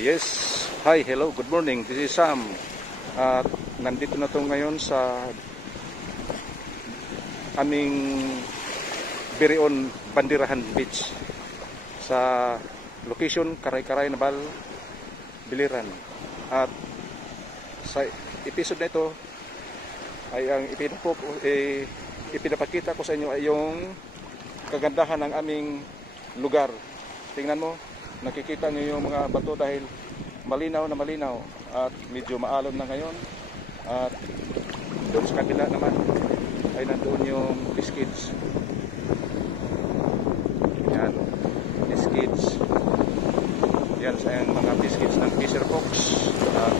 Yes, hi, hello, good morning. This is Sam. At nandito na to ngayon sa aming Birion Bandirahan Beach sa location Karay-Karay, Nabal, Biliran. At sa episode na ito ay ang ipinapakita ko sa inyo ay yung kagandahan ng aming lugar. Tingnan mo, nakikita niyo yung mga bato dahil malinaw na malinaw at medyo maalon na ngayon. At doon sa kabila naman ay nandoon yung biscuits. Yan, biscuits. Yan sa yung mga biscuits ng Fisher Fox. At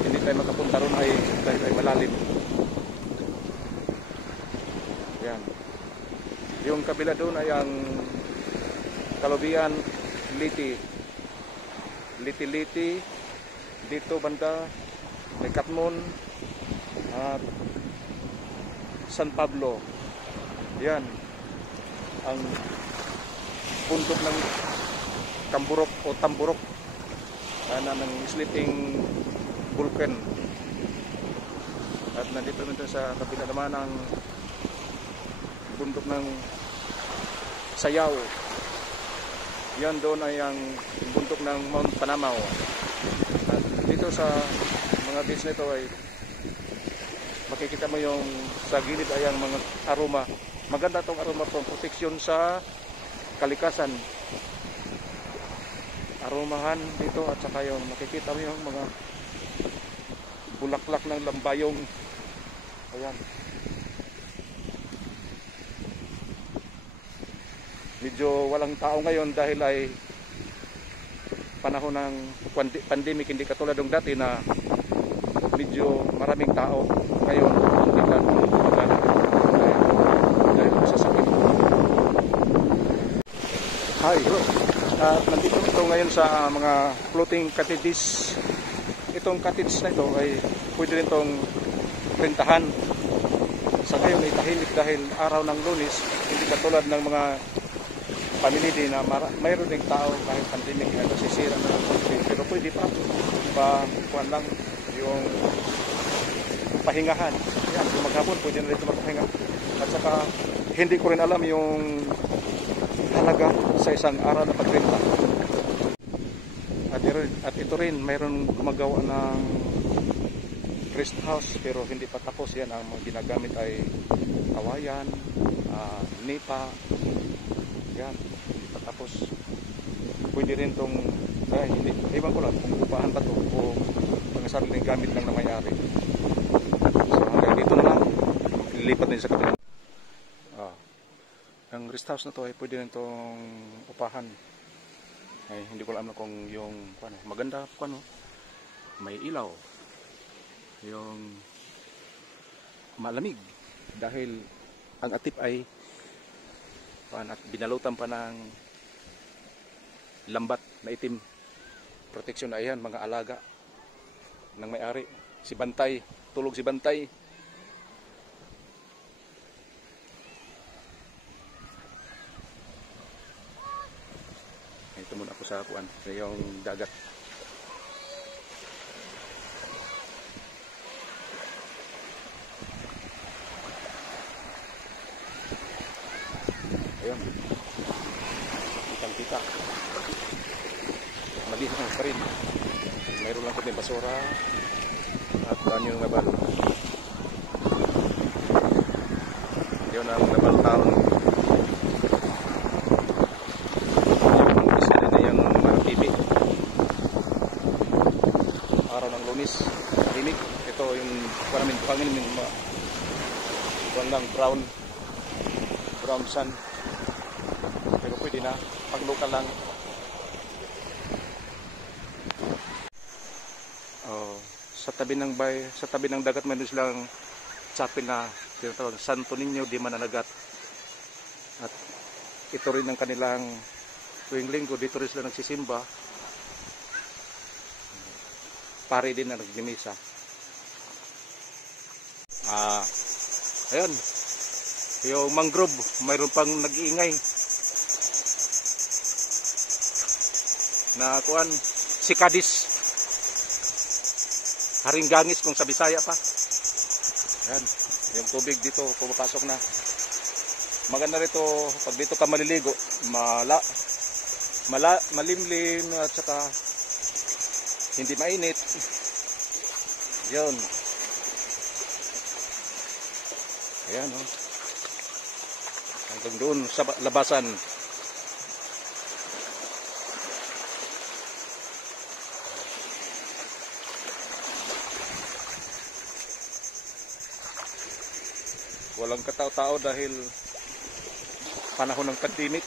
hindi tayo makapunta ron ay dahil ay malalim. Yan. Yung kabila doon ay ang Kalubian Liti, dito banda may Katmon at San Pablo. Yan ang bundok ng Kamburok o Tamburok ng Sleeping Vulcan. At nandito naman sa kabila naman ang bundok ng Sayaw. Yan doon ay ang bundok ng Mount Panamaw. At dito sa mga beach nito ay makikita mo yung sa gilid ay ang mga aroma. Maganda tong aroma, pang proteksyon sa kalikasan. Aromahan dito at saka yung makikita mo yung mga bulaklak ng lambayong. Ayan. Medyo walang tao ngayon dahil ay panahon ng pandemic, hindi katulad ng dati na medyo maraming tao. Ngayon, hindi lang dahil sa sakit. Hi, bro. At nandito ito ngayon sa mga floating cottages. Itong cottage na ito ay pwede rin itong rentahan. Sa ngayon ay tahimik dahil araw ng Lunes, hindi katulad ng mga family din na mayroon ding tao kahit pandemic ay nasisira na ng country. Pero pwede pa kuhan lang yung pahingahan. Yan, kung maghapon pwede na rin magpahinga. At saka hindi ko rin alam yung halaga sa isang araw na pagrenta. At ito rin mayroon gumagawa ng rest house pero hindi pa tapos. Yan ang mga ginagamit ay kawayan, nipa. Yan, tapos pwede rin itong hindi, iwan ko lang kung upahan ba ito o mga sariling gamit lang na may-ari. So hanggang dito na lang, lilipat din sa kabila. Ang rest house na to ay pwede rin itong upahan. Ay, hindi ko alam na kung yung maganda may ilaw, yung malamig dahil ang atip ay at binalutan pa ng lambat na itim. Proteksyon na yan, mga alaga ng may-ari. Si Bantay, tulog si Bantay. Ito muna ako sa kuan, yung dagat. Ayun, kitang-kita malinis pa rin, mayroon lang kunting basura at daan yung Nabal. Yun ang Nabal town. Yung isa na yung Maratibi. Araw ng Lunes, tahimik. Ito yung pangin lang brown sun. Pero pwede na, pag local lang. Sa tabi ng dagat mayroon silang chapel na tinatawag Santo Niño de Mananagat. At ito rin ang kanilang tuwing linggo, dito rin sila nagsisimba. Pare din na nagmimisa. Ayun, yung mangrove mayroon pang nag-iingay na kuan, Sikadis. Haringgangis kung sa Bisaya pa. Yan. Yung tubig dito pumapasok na. Maganda rito pag dito ka maliligo, malimlim at saka hindi mainit. Yun. Ayan, oh. Hanggang doon sa labasan. Walang katao-tao dahil panahon ng pandemic.